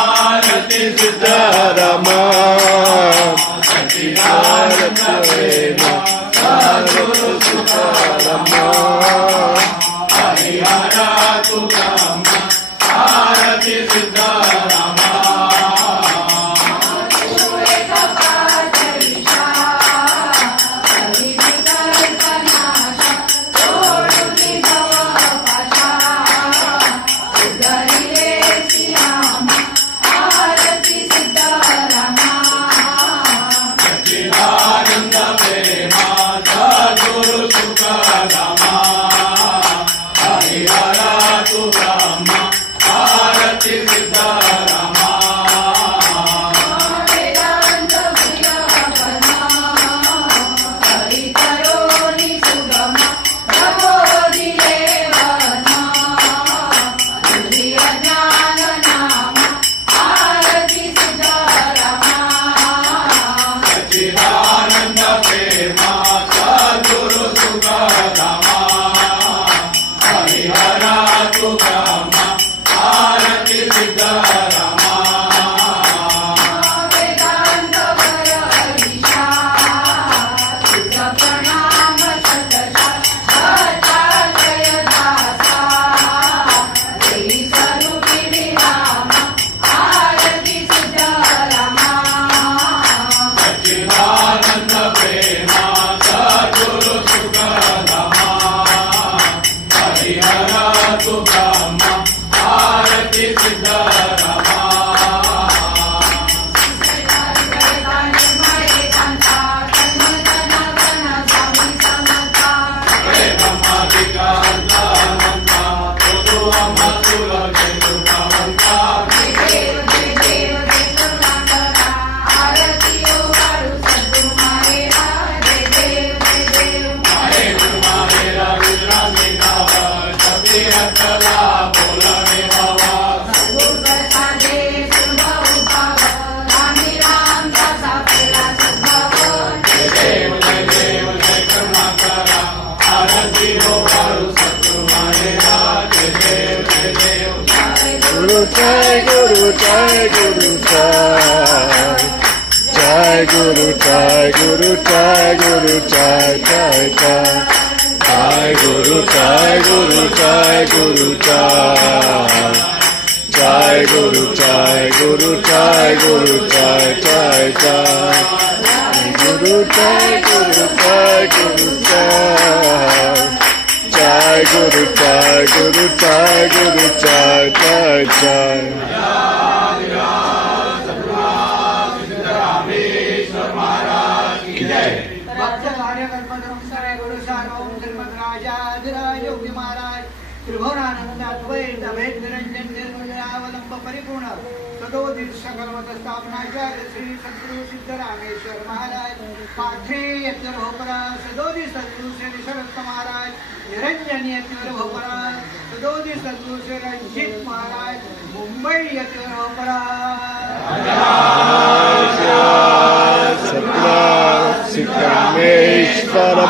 आरती सिद्धारामा सच्चिदानंद प्रेम सद्गुरु तुकारामा हरिहरा तू ब्रह्मा आरती सिद्धारामा Jai Guru Jai Guru Jai Jai Guru Jai Guru Jai Guru Jai Jai Jai Jai Guru Jai Guru Jai Guru Jai Jai Guru Jai Guru Jai Guru Jai Jai Jai Guru Jai Guru Jai Guru Jai Jai Guru Jai Guru Jai Guru Jai Jai Jai परिपूर्ण सदोदित सकलमत स्थापनाचार्य श्री सद्गुरु सिद्धरामेश्वर महाराज पाथे यज्ञ भोपरा सदोदित सद्गुरु श्री शरद महाराज निरंजन यज्ञ भोपरा सदोदित सद्गुरु श्री रंजित महाराज मुंबई यज्ञ भोपरा Siddharमेश्वर